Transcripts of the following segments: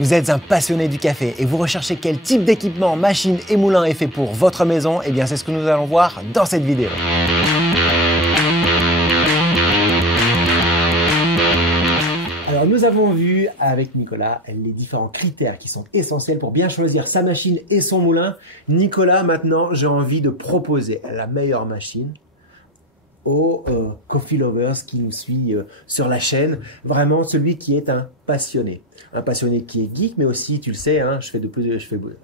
Vous êtes un passionné du café et vous recherchez quel type d'équipement, machine et moulin est fait pour votre maison? Eh bien, c'est ce que nous allons voir dans cette vidéo. Alors, nous avons vu avec Nicolas les différents critères qui sont essentiels pour bien choisir sa machine et son moulin. Nicolas, maintenant, j'ai envie de proposer la meilleure machine aux coffee lovers qui nous suit sur la chaîne. Vraiment, celui qui est un passionné. Un passionné qui est geek, mais aussi, tu le sais, hein, je fais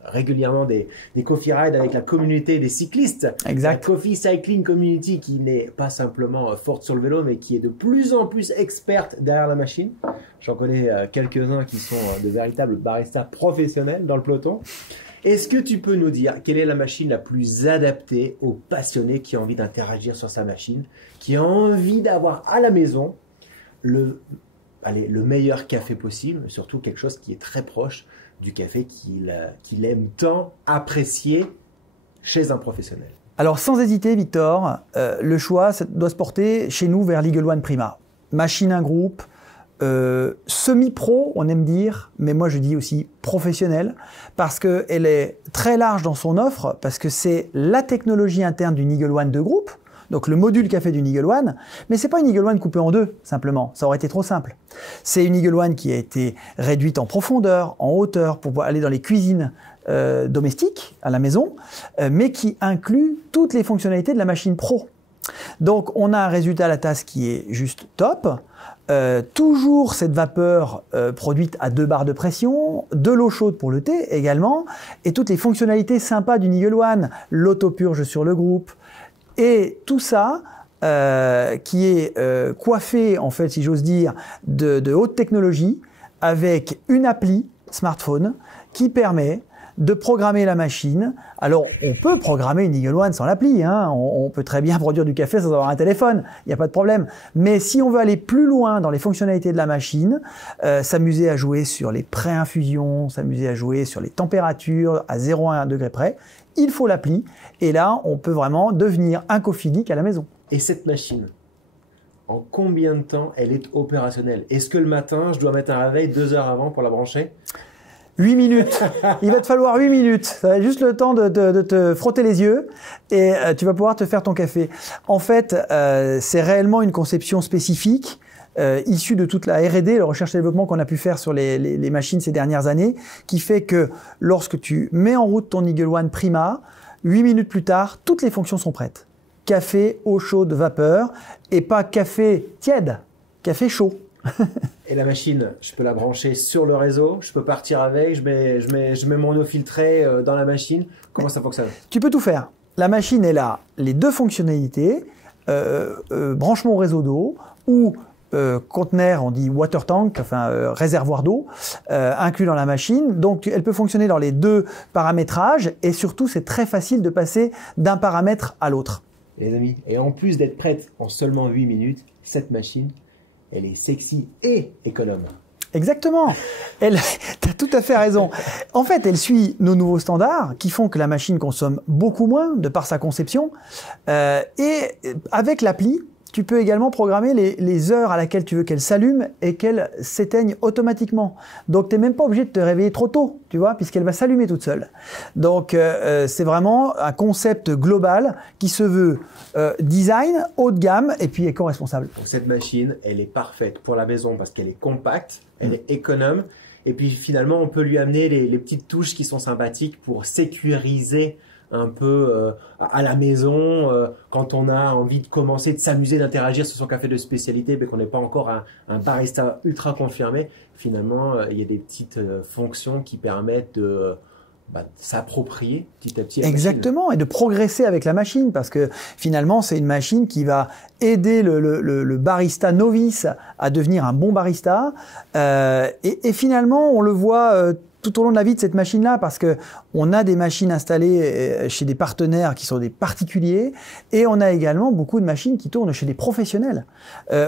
régulièrement des coffee rides avec la communauté des cyclistes. Exact. La Coffee Cycling Community qui n'est pas simplement forte sur le vélo, mais qui est de plus en plus experte derrière la machine. J'en connais quelques-uns qui sont de véritables baristas professionnels dans le peloton. Est-ce que tu peux nous dire quelle est la machine la plus adaptée aux passionnés qui ont envie d'interagir sur sa machine, qui ont envie d'avoir à la maison le meilleur café possible, surtout quelque chose qui est très proche du café qu'il aime tant apprécier chez un professionnel? Alors sans hésiter Victor, le choix doit se porter chez nous vers l'Eagle One Prima. Machine un groupe, semi-pro on aime dire, mais moi je dis aussi professionnelle, parce qu'elle est très large dans son offre, parce que c'est la technologie interne d'une Eagle One de groupe, donc le module café d'une Eagle One, mais c'est pas une Eagle One coupée en deux, simplement, ça aurait été trop simple. C'est une Eagle One qui a été réduite en profondeur, en hauteur, pour pouvoir aller dans les cuisines domestiques à la maison, mais qui inclut toutes les fonctionnalités de la machine pro. Donc on a un résultat à la tasse qui est juste top. Toujours cette vapeur produite à 2 bars de pression, de l'eau chaude pour le thé également, et toutes les fonctionnalités sympas d'une Eagle One, l'autopurge sur le groupe, et tout ça qui est coiffé, en fait, si j'ose dire, de haute technologie, avec une appli smartphone qui permet de programmer la machine. Alors, on peut programmer une Eagle One sans l'appli, hein. On peut très bien produire du café sans avoir un téléphone, il n'y a pas de problème. Mais si on veut aller plus loin dans les fonctionnalités de la machine, s'amuser à jouer sur les pré-infusions, s'amuser à jouer sur les températures à 0 à 1 degré près, il faut l'appli. Et là, on peut vraiment devenir un coffee geek à la maison. Et cette machine, en combien de temps elle est opérationnelle? Est-ce que le matin, je dois mettre un réveil 2 heures avant pour la brancher? 8 minutes. Il va te falloir 8 minutes. Ça va être juste le temps de te frotter les yeux et tu vas pouvoir te faire ton café. En fait, c'est réellement une conception spécifique issue de toute la R&D, la recherche et développement qu'on a pu faire sur les machines ces dernières années, qui fait que lorsque tu mets en route ton Eagle One Prima, 8 minutes plus tard, toutes les fonctions sont prêtes. Café, eau chaude, vapeur, et pas café tiède, café chaud. Et la machine, je peux la brancher sur le réseau, je peux partir avec, je mets mon eau filtrée dans la machine. Comment ça fonctionne? Tu peux tout faire. La machine, elle a les 2 fonctionnalités, branchement au réseau d'eau ou conteneur, on dit water tank, enfin réservoir d'eau, inclus dans la machine. Donc elle peut fonctionner dans les 2 paramétrages et surtout c'est très facile de passer d'un paramètre à l'autre. Les amis, et en plus d'être prête en seulement 8 minutes, cette machine, elle est sexy et économe. Exactement. Tu as tout à fait raison. En fait, elle suit nos nouveaux standards qui font que la machine consomme beaucoup moins de par sa conception. Et avec l'appli, tu peux également programmer les heures à laquelle tu veux qu'elle s'allume et qu'elle s'éteigne automatiquement. Donc, tu n'es même pas obligé de te réveiller trop tôt, tu vois, puisqu'elle va s'allumer toute seule. Donc, c'est vraiment un concept global qui se veut design, haut de gamme et puis éco-responsable. Donc, cette machine, elle est parfaite pour la maison parce qu'elle est compacte, elle est économe. Et puis, finalement, on peut lui amener les petites touches qui sont sympathiques pour sécuriser un peu à la maison, quand on a envie de commencer, de s'amuser, d'interagir sur son café de spécialité, mais qu'on n'est pas encore un barista ultra confirmé. Finalement, il y a des petites fonctions qui permettent de s'approprier petit à petit la Exactement, et de progresser avec la machine, parce que finalement, c'est une machine qui va aider le barista novice à devenir un bon barista. Et finalement, on le voit tout au long de la vie de cette machine-là, parce que on a des machines installées chez des partenaires qui sont des particuliers, et on a également beaucoup de machines qui tournent chez des professionnels,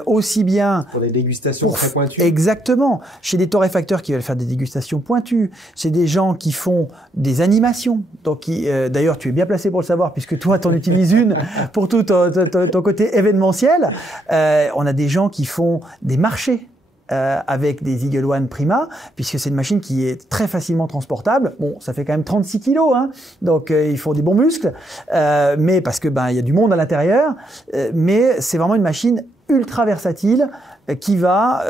aussi bien pour des dégustations très pointues. Exactement, chez des torréfacteurs qui veulent faire des dégustations pointues, chez des gens qui font des animations. Donc, d'ailleurs, tu es bien placé pour le savoir, puisque toi, tu en utilises une pour tout ton côté événementiel. On a des gens qui font des marchés. avec des Eagle One Prima, puisque c'est une machine qui est très facilement transportable. Bon, ça fait quand même 36 kilos, hein, donc il faut des bons muscles, mais parce que il y a du monde à l'intérieur, mais c'est vraiment une machine ultra versatile qui va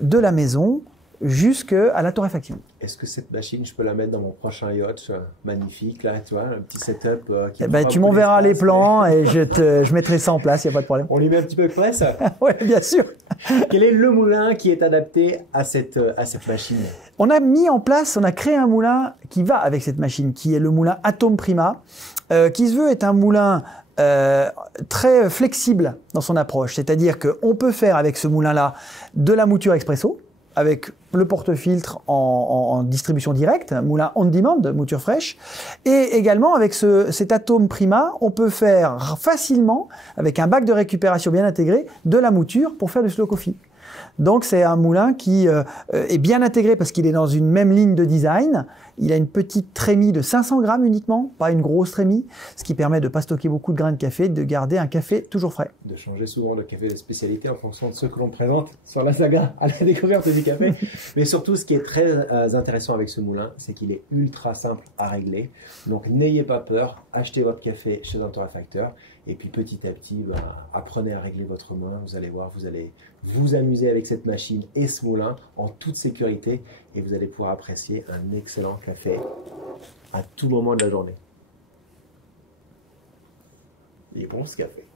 de la maison jusqu'à la torréfaction. Est-ce que cette machine, je peux la mettre dans mon prochain yacht magnifique, là, tu vois, un petit setup qui tu m'enverras les plans et je mettrai ça en place, il n'y a pas de problème. On lui met un petit peu de presse. Oui, bien sûr. Quel est le moulin qui est adapté à cette machine? On a créé un moulin qui va avec cette machine, qui est le moulin Atom Prima, qui se veut être un moulin très flexible dans son approche. C'est-à-dire qu'on peut faire avec ce moulin-là de la mouture expresso, avec le porte-filtre en distribution directe, moulin on-demand, mouture fraîche. Et également, avec cet Atom Prima, on peut faire facilement, avec un bac de récupération bien intégré, de la mouture pour faire du slow coffee. Donc c'est un moulin qui est bien intégré parce qu'il est dans une même ligne de design. Il a une petite trémie de 500 grammes uniquement, pas une grosse trémie, ce qui permet de ne pas stocker beaucoup de grains de café, de garder un café toujours frais. De changer souvent le café de spécialité en fonction de ceux que l'on présente sur la saga à la découverte du café. Mais surtout, ce qui est très intéressant avec ce moulin, c'est qu'il est ultra simple à régler. Donc n'ayez pas peur, achetez votre café chez un torréfacteur et puis petit à petit, apprenez à régler votre moulin. Vous allez voir, vous allez vous amuser avec cette machine et ce moulin en toute sécurité et vous allez pouvoir apprécier un excellent café à tout moment de la journée. Il est bon ce café.